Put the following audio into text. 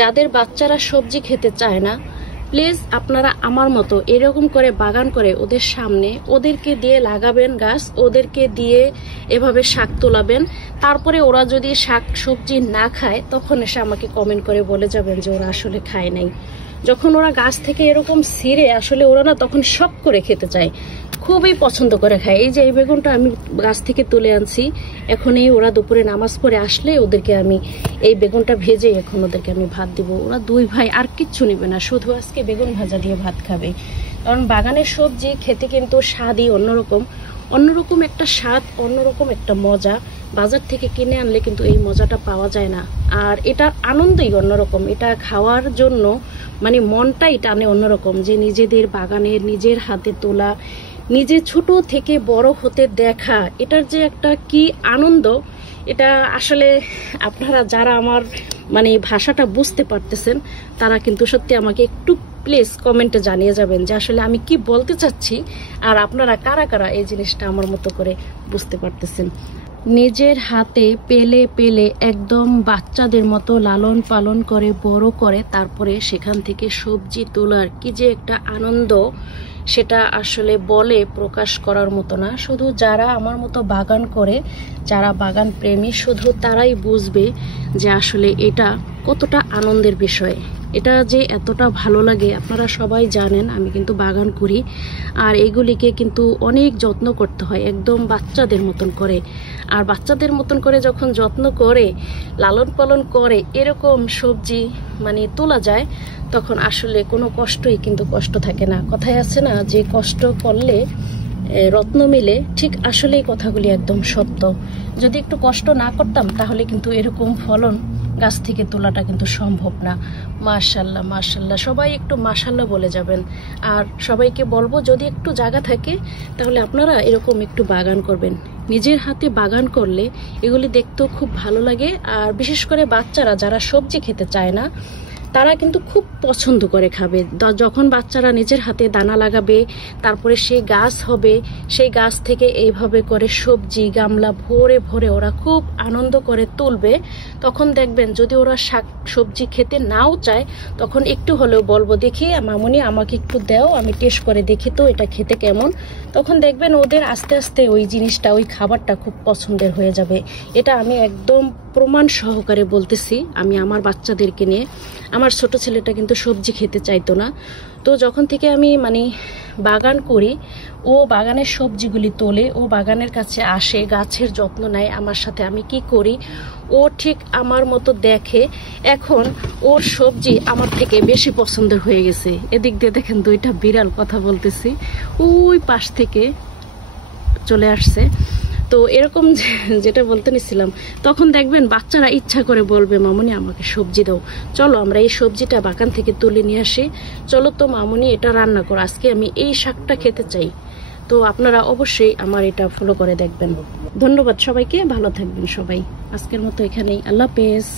যাদের বাচ্চারা সবজি খেতে চায় না, প্লিজ আপনারা আমার মতো এরকম করে বাগান করে ওদের সামনে ওদেরকে দিয়ে লাগাবেন গাছ, ওদেরকে দিয়ে এভাবে শাক তোলাবেন। তারপরে ওরা যদি শাক সবজি না খায় তখন এসে আমাকে কমেন্ট করে বলে যাবেন যে ওরা আসলে খায় নাই। যখন ওরা গাছ থেকে এরকম ছিঁড়ে আসলে ওরা না তখন শখ করে খেতে চায়, খুবই পছন্দ করে খায়। এই যে এই বেগুনটা আমি গাছ থেকে তুলে আনছি, এখন এই ওরা দুপুরে নামাজ পড়ে আসলে ওদেরকে আমি এই বেগুনটা ভেজে এখন ওদেরকে আমি ভাত দিব। ওরা দুই ভাই আর কিচ্ছু নেবে না, শুধু আজকে বেগুন ভাজা দিয়ে ভাত খাবে। কারণ বাগানের সবজি খেতে কিন্তু স্বাদই অন্যরকম, অন্যরকম একটা স্বাদ, অন্যরকম একটা মজা। বাজার থেকে কিনে আনলে কিন্তু এই মজাটা পাওয়া যায় না। আর এটার আনন্দই অন্যরকম, এটা খাওয়ার জন্য মানে মনটাই টানে অন্যরকম, যে নিজেদের বাগানের নিজের হাতে তোলা, নিজে ছোট থেকে বড় হতে দেখা, এটার যে একটা কি আনন্দ, এটা আসলে আপনারা যারা আমার মানে ভাষাটা বুঝতে পারতেছেন তারা কিন্তু সত্যি আমাকে একটু প্লিজ কমেন্টে জানিয়ে যাবেন যে আসলে আমি কি বলতে চাচ্ছি, আর আপনারা কারা কারা এই জিনিসটা আমার মতো করে বুঝতে পারতেছেন। নিজের হাতে পেলে পেলে একদম বাচ্চাদের মতো লালন পালন করে বড় করে তারপরে সেখান থেকে সবজি তোলার কি যে একটা আনন্দ, সেটা আসলে বলে প্রকাশ করার মতো না। শুধু যারা আমার মতো বাগান করে, যারা বাগান প্রেমী, শুধু তারাই বুঝবে যে আসলে এটা কতটা আনন্দের বিষয়, এটা যে এতটা ভালো লাগে। আপনারা সবাই জানেন আমি কিন্তু বাগান করি, আর এগুলিকে কিন্তু অনেক যত্ন করতে হয়, একদম বাচ্চাদের মতন করে। আর বাচ্চাদের মতন করে যখন যত্ন করে লালন পালন করে এরকম সবজি মানে তোলা যায়, তখন আসলে কোনো কষ্টই কিন্তু কষ্ট থাকে না। কথায় আছে না যে কষ্ট করলে রত্ন মিলে, ঠিক আসলে এই কথাগুলি একদম সত্য। যদি একটু কষ্ট না করতাম তাহলে কিন্তু এরকম ফলন গাছ থেকে তোলাটা কিন্তু সম্ভব না। মাশাআল্লাহ মাশাআল্লাহ, সবাই একটু মাশাআল্লাহ বলে যাবেন। আর সবাইকে বলবো যদি একটু জায়গা থাকে তাহলে আপনারা এরকম একটু বাগান করবেন। নিজের হাতে বাগান করলে এগুলি দেখতেও খুব ভালো লাগে। আর বিশেষ করে বাচ্চারা যারা সবজি খেতে চায় না তারা কিন্তু খুব পছন্দ করে খাবে। যখন বাচ্চারা নিজের হাতে দানা লাগাবে, তারপরে সেই গাছ হবে, সেই গাছ থেকে এইভাবে করে সবজি গামলা ভরে ভরে ওরা খুব আনন্দ করে তুলবে, তখন দেখবেন যদি ওরা শাক সবজি খেতে নাও চায় তখন একটু হলেও বলবো, দেখি মামুনি আমাকে একটু দাও, আমি টেস্ট করে দেখি তো এটা খেতে কেমন। তখন দেখবেন ওদের আস্তে আস্তে ওই জিনিসটা, ওই খাবারটা খুব পছন্দের হয়ে যাবে। এটা আমি একদম প্রমাণ সহকারে বলতেছি। আমি আমার বাচ্চাদেরকে নিয়ে, আমার ছোট ছেলেটা কিন্তু সবজি খেতে চাইতো না, তো যখন থেকে আমি মানে বাগান করি, ও বাগানের সবজিগুলি তোলে, ও বাগানের কাছে আসে, গাছের যত্ন নেয় আমার সাথে। আমি কি করি ও ঠিক আমার মতো দেখে, এখন ওর সবজি আমার থেকে বেশি পছন্দের হয়ে গেছে। এদিক দিয়ে দেখেন দুইটা বিড়াল কথা বলতেছি, ওই পাশ থেকে চলে আসছে। তো এরকম যেটা বলতে নিছিলাম, তখন দেখবেন বাচ্চারা ইচ্ছা করে বলবে, মামুনি আমাকে সবজি দাও, চলো আমরা এই সবজিটা বাগান থেকে তুলে নিয়ে আসি, চলো তো মামুনি এটা রান্না করো, আজকে আমি এই শাকটা খেতে চাই। তো আপনারা অবশ্যই আমার এটা ফলো করে দেখবেন। ধন্যবাদ সবাইকে, ভালো থাকবেন সবাই। আজকের মতো এখানেই, আল্লাহ হাফেজ।